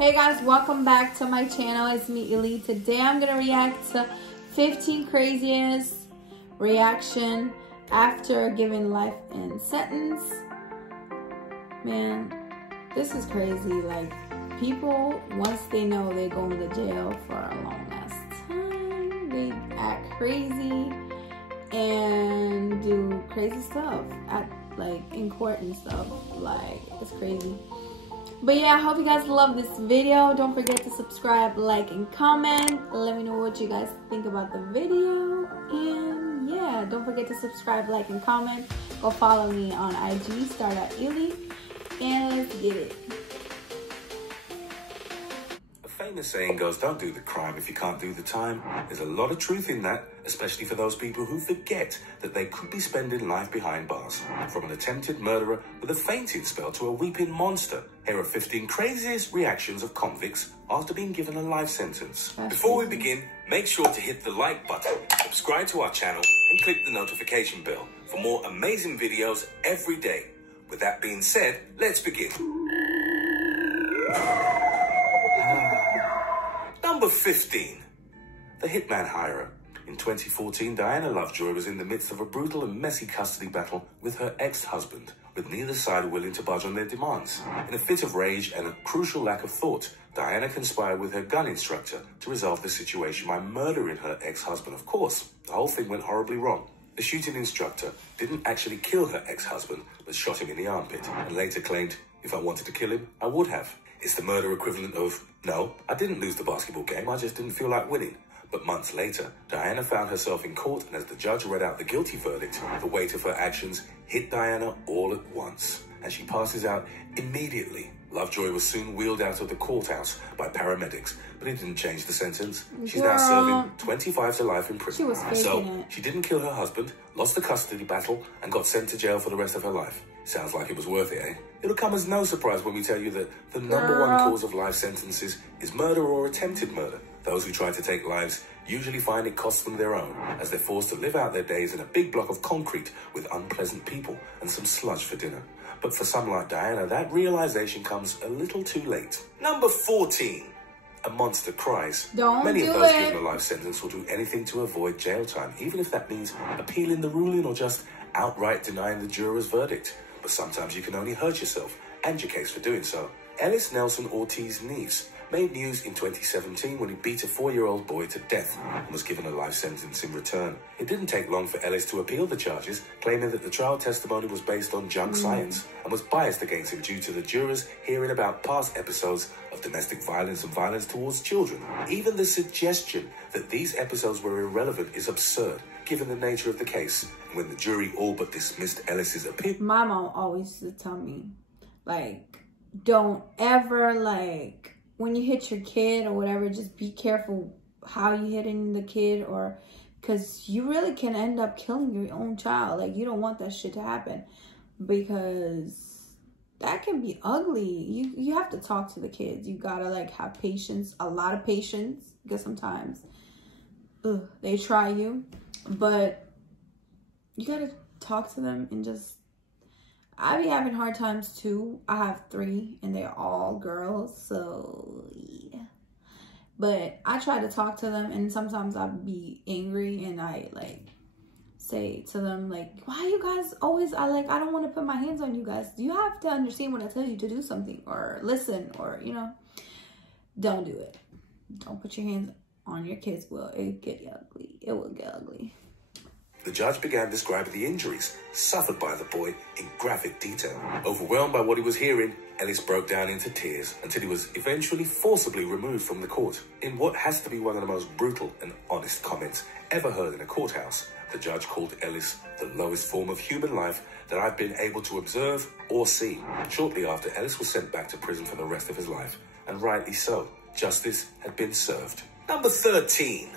Hey guys, welcome back to my channel. It's me, Ylli. Today I'm gonna react to 15 craziest reaction after giving life in sentence. Man, this is crazy. Like, people, once they know they're going to jail for a long ass time, they act crazy and do crazy stuff in court and stuff. Like, it's crazy. But yeah, I hope you guys love this video. Don't forget to subscribe, like, and comment. Let me know what you guys think about the video. And yeah, don't forget to subscribe, like, and comment. Go follow me on IG, Star.ylli. And let's get it. A famous saying goes, don't do the crime if you can't do the time. There's a lot of truth in that, especially for those people who forget that they could be spending life behind bars. From an attempted murderer with a fainting spell to a weeping monster, here are 15 craziest reactions of convicts after being given a life sentence. Before we begin, make sure to hit the like button, subscribe to our channel, and click the notification bell for more amazing videos every day. With that being said, let's begin. Number 15, the Hitman hirer. In 2014, Diana Lovejoy was in the midst of a brutal and messy custody battle with her ex-husband, with neither side willing to budge on their demands. In a fit of rage and a crucial lack of thought, Diana conspired with her gun instructor to resolve the situation by murdering her ex-husband. Of course, the whole thing went horribly wrong. The shooting instructor didn't actually kill her ex-husband, but shot him in the armpit, and later claimed, if I wanted to kill him, I would have. It's the murder equivalent of, no, I didn't lose the basketball game, I just didn't feel like winning. But months later, Diana found herself in court, and as the judge read out the guilty verdict, the weight of her actions hit Diana all at once, and she passes out immediately. Lovejoy was soon wheeled out of the courthouse by paramedics, but it didn't change the sentence. She's now serving 25 to life in prison. So she didn't kill her husband, lost the custody battle, and got sent to jail for the rest of her life. Sounds like it was worth it, eh? It'll come as no surprise when we tell you that the number one cause of life sentences is murder or attempted murder. Those who try to take lives usually find it costs them their own, as they're forced to live out their days in a big block of concrete with unpleasant people and some sludge for dinner. But for some like Diana, that realization comes a little too late. Number 14. A monster cries. Many of those given a life sentence will do anything to avoid jail time, even if that means appealing the ruling or just outright denying the juror's verdict. But sometimes you can only hurt yourself and your case for doing so. Ellis Nelson Ortiz's niece made news in 2017 when he beat a 4-year-old boy to death and was given a life sentence in return. It didn't take long for Ellis to appeal the charges, claiming that the trial testimony was based on junk science and was biased against him due to the jurors hearing about past episodes of domestic violence and violence towards children. Even the suggestion that these episodes were irrelevant is absurd, given the nature of the case. When the jury all but dismissed Ellis's appeal. My mom always used to tell me, don't ever, when you hit your kid or whatever, just be careful how you hitting the kid, or because you really can end up killing your own child. You don't want that shit to happen, because that can be ugly. You have to talk to the kids. You gotta have patience, a lot of patience, because sometimes they try you, but you gotta talk to them and just, I be having hard times too. I have 3 and they're all girls, so yeah. But I try to talk to them, and sometimes I'll be angry and I say to them why you guys always, I don't want to put my hands on you guys. You have to understand when I tell you to do something, or listen, or don't do it. Don't put your hands on your kids. It get ugly. It will get ugly. The judge began describing the injuries suffered by the boy in graphic detail. Overwhelmed by what he was hearing, Ellis broke down into tears until he was eventually forcibly removed from the court. In what has to be one of the most brutal and honest comments ever heard in a courthouse, the judge called Ellis the lowest form of human life that I've been able to observe or see. Shortly after, Ellis was sent back to prison for the rest of his life, and rightly so. Justice had been served. Number 13.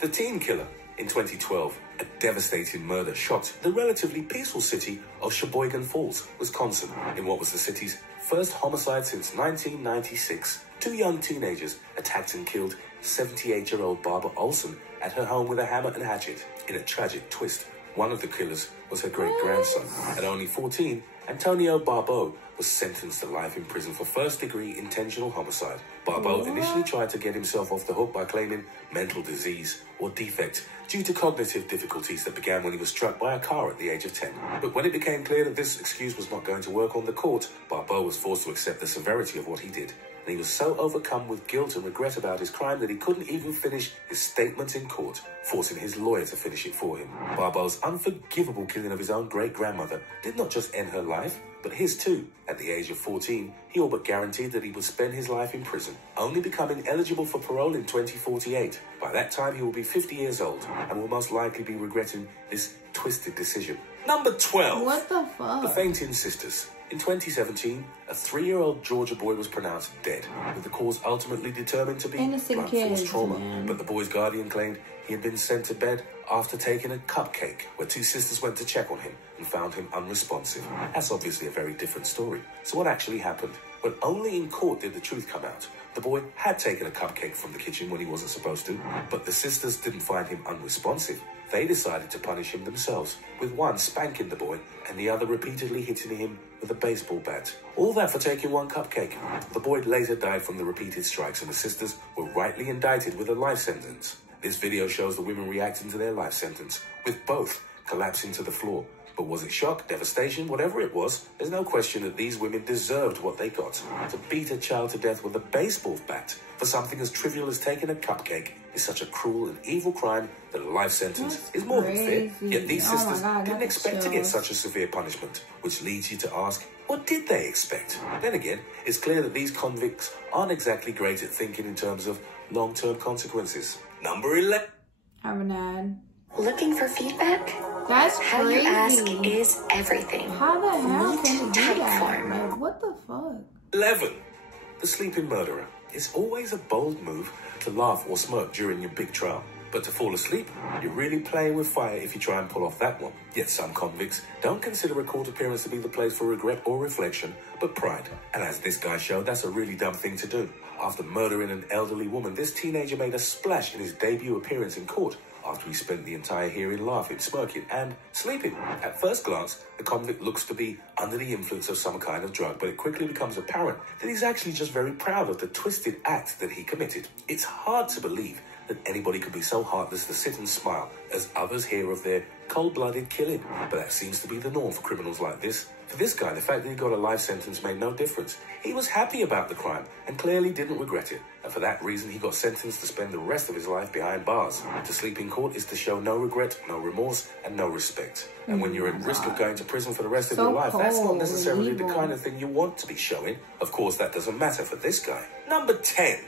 The teen killer. In 2012, a devastating murder shocked the relatively peaceful city of Sheboygan Falls, Wisconsin. In what was the city's first homicide since 1996, 2 young teenagers attacked and killed 78-year-old Barbara Olson at her home with a hammer and hatchet. In a tragic twist, One of the killers was her great-grandson. At only 14, Antonio Barbeau was sentenced to life in prison for first-degree intentional homicide. Barbeau initially tried to get himself off the hook by claiming mental disease or defect due to cognitive difficulties that began when he was struck by a car at the age of 10. But when it became clear that this excuse was not going to work on the court, Barbeau was forced to accept the severity of what he did. And he was so overcome with guilt and regret about his crime that he couldn't even finish his statement in court, forcing his lawyer to finish it for him. Barbeau's unforgivable killing of his own great-grandmother did not just end her life, but his too. At the age of 14, he all but guaranteed that he would spend his life in prison, only becoming eligible for parole in 2048. By that time, he will be 50 years old and will most likely be regretting this twisted decision. Number 12. What the fuck? The Fainting Sisters. In 2017, a 3-year-old Georgia boy was pronounced dead, with the cause ultimately determined to be Innocent blunt force kids, trauma. man. But the boy's guardian claimed he had been sent to bed after taking a cupcake, where 2 sisters went to check on him and found him unresponsive. That's obviously a very different story. So what actually happened? Well, only in court did the truth come out. The boy had taken a cupcake from the kitchen when he wasn't supposed to, but the sisters didn't find him unresponsive. They decided to punish him themselves, with one spanking the boy and the other repeatedly hitting him with a baseball bat. All that for taking one cupcake. The boy later died from the repeated strikes, and the sisters were rightly indicted with a life sentence. This video shows the women reacting to their life sentence, with both collapsing to the floor. But was it shock, devastation, whatever it was, there's no question that these women deserved what they got. To beat a child to death with a baseball bat for something as trivial as taking a cupcake is such a cruel and evil crime that a life sentence is more than fair. Yet these sisters didn't expect to get such a severe punishment, which leads you to ask, what did they expect? Then again, it's clear that these convicts aren't exactly great at thinking in terms of long-term consequences. Number 11. Have an ad. Looking for feedback? That's How crazy. you ask is everything. How the hell Neat can you do type that? form. Like, what the fuck? 11. The sleeping murderer. It's always a bold move to laugh or smirk during your big trial. But to fall asleep, you're really playing with fire if you try and pull off that one. Yet some convicts don't consider a court appearance to be the place for regret or reflection, but pride. And as this guy showed, that's a really dumb thing to do. After murdering an elderly woman, this teenager made a splash in his debut appearance in court, after he spent the entire hearing laughing, smirking, and sleeping. At first glance, the convict looks to be under the influence of some kind of drug, but it quickly becomes apparent that he's actually just very proud of the twisted act that he committed. It's hard to believe that anybody could be so heartless to sit and smile as others hear of their cold-blooded killing. But that seems to be the norm for criminals like this. For this guy, the fact that he got a life sentence made no difference. He was happy about the crime and clearly didn't regret it. And for that reason, he got sentenced to spend the rest of his life behind bars. To sleep in court is to show no regret, no remorse, and no respect. And when you're at risk of going to prison for the rest of your life, that's not necessarily the kind of thing you want to be showing. Of course, that doesn't matter for this guy. Number 10.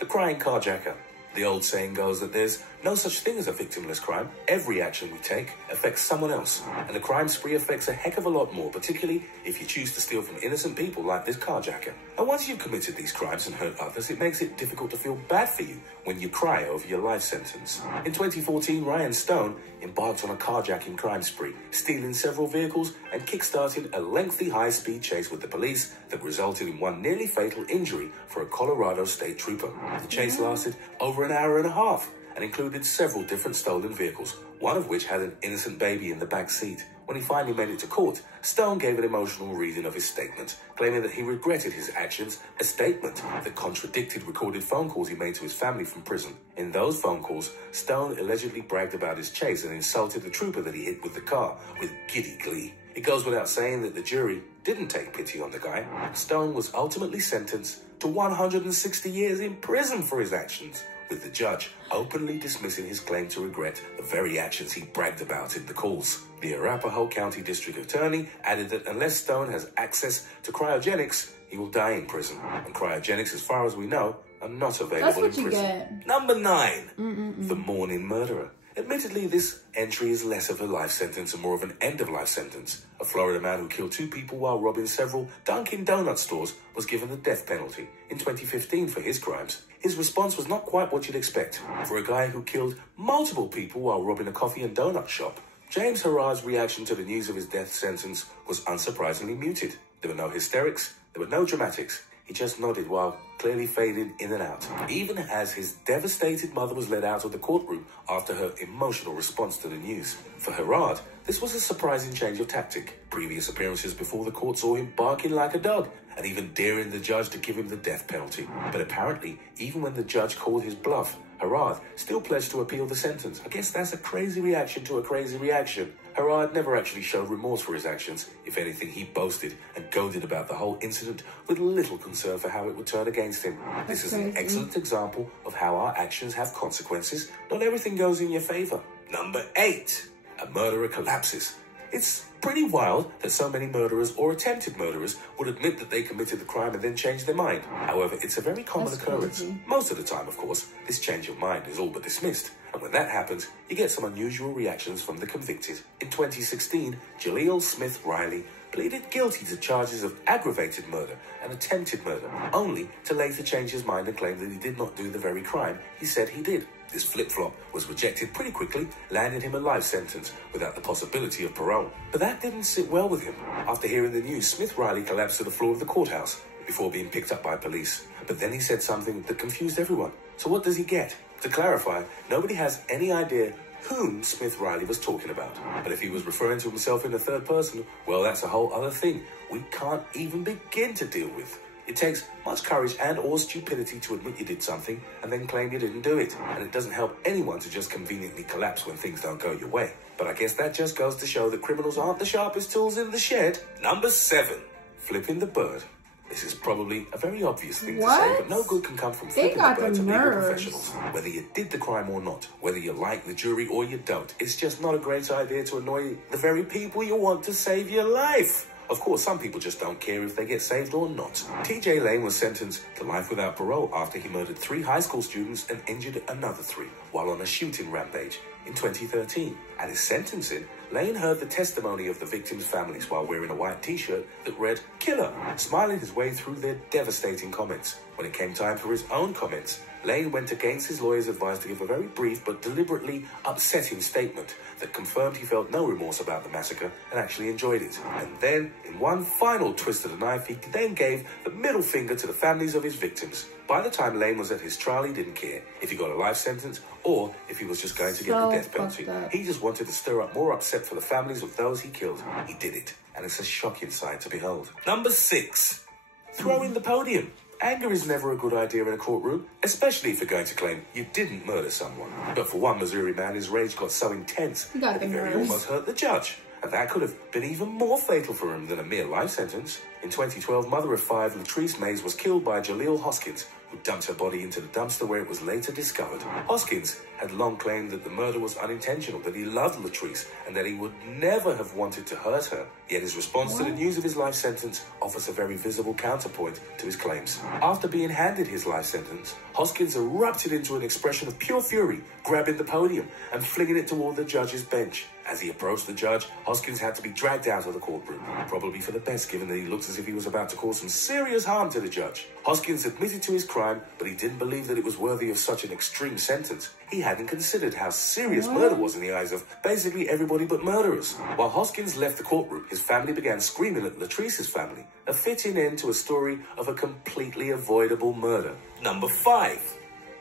The crying carjacker. The old saying goes that there's no such thing as a victimless crime. Every action we take affects someone else. And the crime spree affects a heck of a lot more, particularly if you choose to steal from innocent people like this carjacker. And once you've committed these crimes and hurt others, it makes it difficult to feel bad for you when you cry over your life sentence. In 2014, Ryan Stone embarked on a carjacking crime spree, stealing several vehicles and kickstarting a lengthy high-speed chase with the police that resulted in one nearly fatal injury for a Colorado state trooper. The chase lasted over an hour and a half and included several different stolen vehicles, one of which had an innocent baby in the back seat. When he finally made it to court, Stone gave an emotional reading of his statement, claiming that he regretted his actions, a statement that contradicted recorded phone calls he made to his family from prison. In those phone calls, Stone allegedly bragged about his chase and insulted the trooper that he hit with the car with giddy glee. It goes without saying that the jury didn't take pity on the guy. Stone was ultimately sentenced to 160 years in prison for his actions, with the judge openly dismissing his claim to regret the very actions he bragged about in the calls. The Arapahoe County District Attorney added that unless Stone has access to cryogenics, he will die in prison. And cryogenics, as far as we know, are not available in prison. Get. Number 9. The morning murderer. Admittedly, this entry is less of a life sentence and more of an end-of-life sentence. A Florida man who killed 2 people while robbing several Dunkin' Donuts stores was given the death penalty in 2015 for his crimes. His response was not quite what you'd expect. For a guy who killed multiple people while robbing a coffee and donut shop, James Harrah's reaction to the news of his death sentence was unsurprisingly muted. There were no hysterics, there were no dramatics. He just nodded while clearly fading in and out, even as his devastated mother was led out of the courtroom after her emotional response to the news. For Gerard, this was a surprising change of tactic. Previous appearances before the court saw him barking like a dog and even daring the judge to give him the death penalty. But apparently, even when the judge called his bluff, Gerard still pledged to appeal the sentence. I guess that's a crazy reaction to a crazy reaction. Gerard never actually showed remorse for his actions. If anything, he boasted and goaded about the whole incident with little concern for how it would turn against him. This is an excellent example of how our actions have consequences. Not everything goes in your favor. Number 8. A murderer collapses. It's pretty wild that so many murderers or attempted murderers would admit that they committed the crime and then change their mind. However, it's a very common occurrence. Most of the time, of course, this change of mind is all but dismissed. And when that happens, you get some unusual reactions from the convicted. In 2016, Ylli Smith Riley pleaded guilty to charges of aggravated murder and attempted murder, only to later change his mind and claim that he did not do the very crime he said he did. This flip-flop was rejected pretty quickly, landing him a life sentence without the possibility of parole. But that didn't sit well with him. After hearing the news, Smith Riley collapsed to the floor of the courthouse before being picked up by police. But then he said something that confused everyone. So what does he get? To clarify, nobody has any idea whom Smith Riley was talking about. But if he was referring to himself in the third person, well, that's a whole other thing we can't even begin to deal with. It takes much courage and or stupidity to admit you did something and then claim you didn't do it. And it doesn't help anyone to just conveniently collapse when things don't go your way. But I guess that just goes to show that criminals aren't the sharpest tools in the shed. Number 7. Flipping the bird. This is probably a very obvious thing to say, but no good can come from flipping the bird to legal professionals. Whether you did the crime or not, whether you like the jury or you don't, it's just not a great idea to annoy the very people you want to save your life. Of course, some people just don't care if they get saved or not. TJ Lane was sentenced to life without parole after he murdered 3 high school students and injured another 3 while on a shooting rampage in 2013. At his sentencing, Lane heard the testimony of the victims' families while wearing a white t-shirt that read, "Killer," smiling his way through their devastating comments. When it came time for his own comments, Lane went against his lawyer's advice to give a very brief but deliberately upsetting statement that confirmed he felt no remorse about the massacre and actually enjoyed it. And then, in one final twist of the knife, he then gave the middle finger to the families of his victims. By the time Lane was at his trial, he didn't care if he got a life sentence or if he was just going to get the death penalty. He just wanted to stir up more upset for the families of those he killed. He did it, and it's a shocking sight to behold. Number 6. Throwing the podium. Anger is never a good idea in a courtroom, especially if you're going to claim you didn't murder someone. But for one Missouri man, his rage got so intense that he very almost hurt the judge. And that could have been even more fatal for him than a mere life sentence. In 2012, mother of 5, Latrice Mays, was killed by Jaleel Hoskins, who dumped her body into the dumpster where it was later discovered. Hoskins had long claimed that the murder was unintentional, that he loved Latrice, and that he would never have wanted to hurt her. Yet his response to the news of his life sentence offers a very visible counterpoint to his claims. After being handed his life sentence, Hoskins erupted into an expression of pure fury, grabbing the podium and flinging it toward the judge's bench. As he approached the judge, Hoskins had to be dragged out of the courtroom, probably for the best given that he looked as if he was about to cause some serious harm to the judge. Hoskins admitted to his crime, but he didn't believe that it was worthy of such an extreme sentence. He hadn't considered how serious murder was in the eyes of basically everybody but murderers. While Hoskins left the courtroom, his family began screaming at Latrice's family, a fitting end to a story of a completely avoidable murder. Number 5.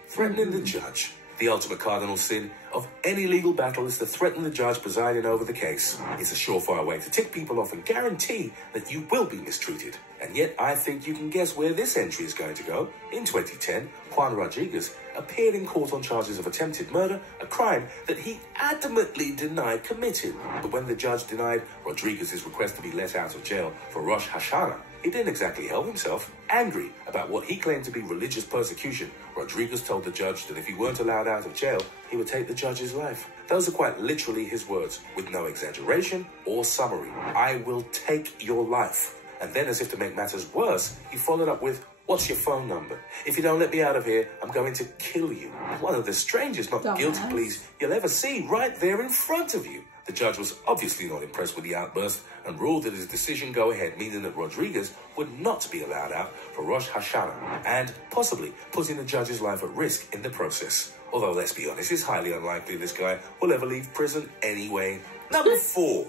Threatening the judge. The ultimate cardinal sin of any legal battle is to threaten the judge presiding over the case. It's a surefire way to tick people off and guarantee that you will be mistreated. And yet I think you can guess where this entry is going to go. In 2010, Juan Rodriguez appeared in court on charges of attempted murder, a crime that he adamantly denied committing. But when the judge denied Rodriguez's request to be let out of jail for Rosh Hashanah, he didn't exactly help himself. Angry about what he claimed to be religious persecution, Rodriguez told the judge that if he weren't allowed out of jail, he would take the judge's life. Those are quite literally his words, with no exaggeration or summary. "I will take your life." And then, as if to make matters worse, he followed up with, "What's your phone number? If you don't let me out of here, I'm going to kill you." One of the strangest not guilty pleas you'll ever see right there in front of you. The judge was obviously not impressed with the outburst and ruled that his decision go ahead, meaning that Rodriguez would not be allowed out for Rosh Hashanah, and possibly putting the judge's life at risk in the process. Although, let's be honest, it's highly unlikely this guy will ever leave prison anyway. Number 4.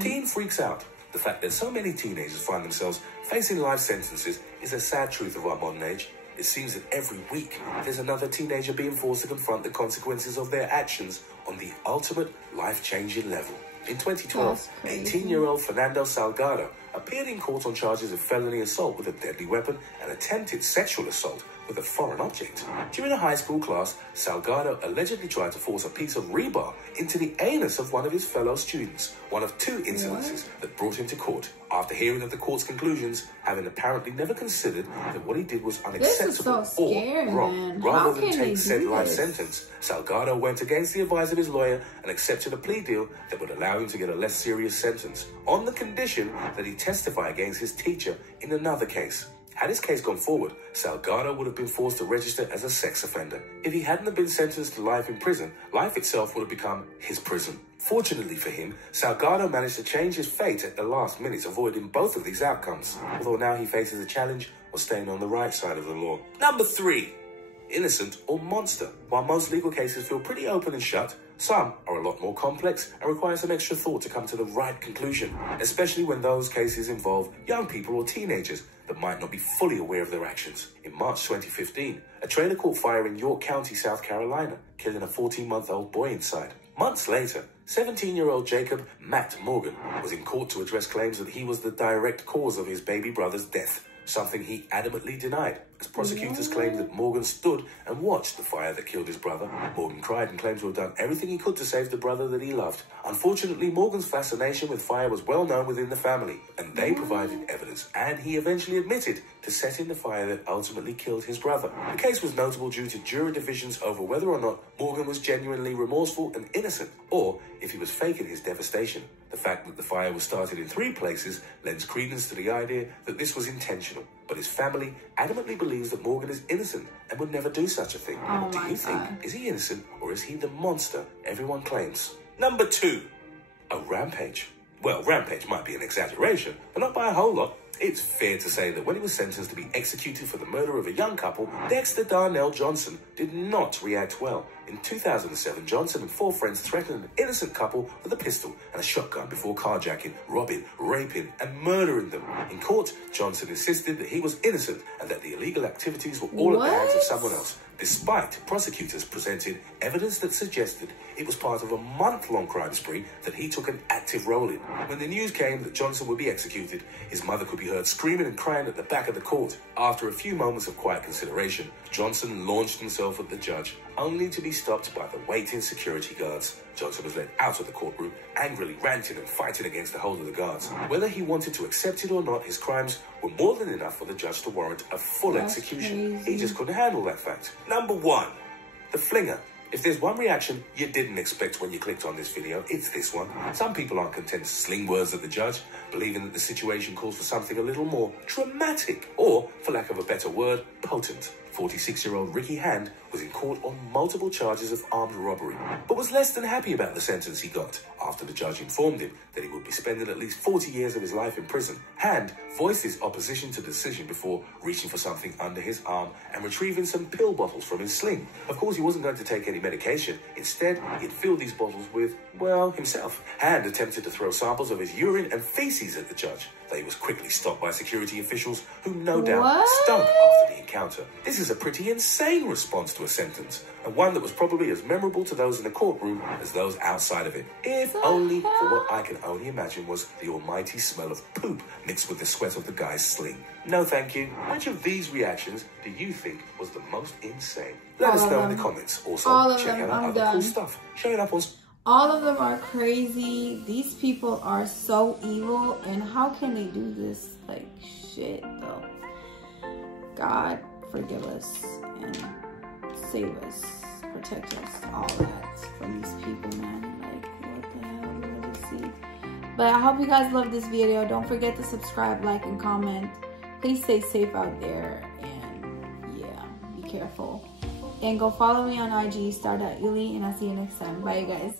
Teen freaks out. The fact that so many teenagers find themselves facing life sentences is a sad truth of our modern age. It seems that every week there's another teenager being forced to confront the consequences of their actions on the ultimate life-changing level. In 2012, 18-year-old Fernando Salgado appeared in court on charges of felony assault with a deadly weapon and attempted sexual assault with a foreign object. During a high school class, Salgado allegedly tried to force a piece of rebar into the anus of one of his fellow students, one of two incidences that brought him to court. After hearing of the court's conclusions, having apparently never considered that what he did was unacceptable or wrong, rather than take said life sentence, Salgado went against the advice of his lawyer and accepted a plea deal that would allow him to get a less serious sentence, on the condition that he testify against his teacher in another case. Had his case gone forward, Salgado would have been forced to register as a sex offender. If he hadn't been sentenced to life in prison, life itself would have become his prison. Fortunately for him, Salgado managed to change his fate at the last minute, avoiding both of these outcomes, although now he faces a challenge of staying on the right side of the law. Number 3. Innocent or monster. While most legal cases feel pretty open and shut, some are a lot more complex and require some extra thought to come to the right conclusion, especially when those cases involve young people or teenagers that might not be fully aware of their actions. In March 2015, a trailer caught fire in York County, South Carolina, killing a 14-month-old boy inside. Months later, 17-year-old Jacob Matt Morgan was in court to address claims that he was the direct cause of his baby brother's death, something he adamantly denied, as prosecutors claimed that Morgan stood and watched the fire that killed his brother. Morgan cried and claimed to have done everything he could to save the brother that he loved. Unfortunately, Morgan's fascination with fire was well known within the family, and they provided evidence, and he eventually admitted to setting the fire that ultimately killed his brother. The case was notable due to jury divisions over whether or not Morgan was genuinely remorseful and innocent, or if he was faking his devastation. The fact that the fire was started in 3 places lends credence to the idea that this was intentional, but his family adamantly believes that Morgan is innocent and would never do such a thing. What do you think? Is he innocent, or is he the monster everyone claims? Number 2. A rampage. Well, rampage might be an exaggeration, but not by a whole lot. It's fair to say that when he was sentenced to be executed for the murder of a young couple, Dexter Darnell Johnson did not react well. In 2007, Johnson and 4 friends threatened an innocent couple with a pistol and a shotgun before carjacking, robbing, raping, and murdering them. In court, Johnson insisted that he was innocent and that the illegal activities were all at the hands of someone else, despite prosecutors presenting evidence that suggested it was part of a month-long crime spree that he took an active role in. When the news came that Johnson would be executed, his mother could be heard screaming and crying at the back of the court. After a few moments of quiet consideration, Johnson launched himself at the judge, only to be stopped by the waiting security guards. Johnson was led out of the courtroom, angrily ranting and fighting against the hold of the guards. Whether he wanted to accept it or not, his crimes were more than enough for the judge to warrant a full execution. He just couldn't handle that fact. Number 1. The Flinger. If there's one reaction you didn't expect when you clicked on this video, it's this one. Some people aren't content to sling words at the judge, believing that the situation calls for something a little more dramatic, or, for lack of a better word, potent. 46-year-old Ricky Hand was in court on multiple charges of armed robbery, but was less than happy about the sentence he got. After the judge informed him that he would be spending at least 40 years of his life in prison, Hand voiced his opposition to the decision before reaching for something under his arm and retrieving some pill bottles from his sling. Of course, he wasn't going to take any medication. Instead, he had filled these bottles with, well, himself. Hand attempted to throw samples of his urine and feces at the judge. They was quickly stopped by security officials who no doubt stunk after the encounter. This is a pretty insane response to a sentence, and one that was probably as memorable to those in the courtroom as those outside of it. If only for what I can only imagine was the almighty smell of poop mixed with the sweat of the guy's sling. No thank you. Which of these reactions do you think was the most insane? Let us know in the comments. Also, check out our other cool stuff. Show it up on... All of them are crazy. These people are so evil, and how can they do this? Like, shit, though. God, forgive us and save us, protect us, all that from these people, man. Like, what the hell do I just see? But I hope you guys love this video. Don't forget to subscribe, like, and comment. Please stay safe out there, and yeah, be careful. And go follow me on IG, Star.ylli, and I'll see you next time. Bye, you guys.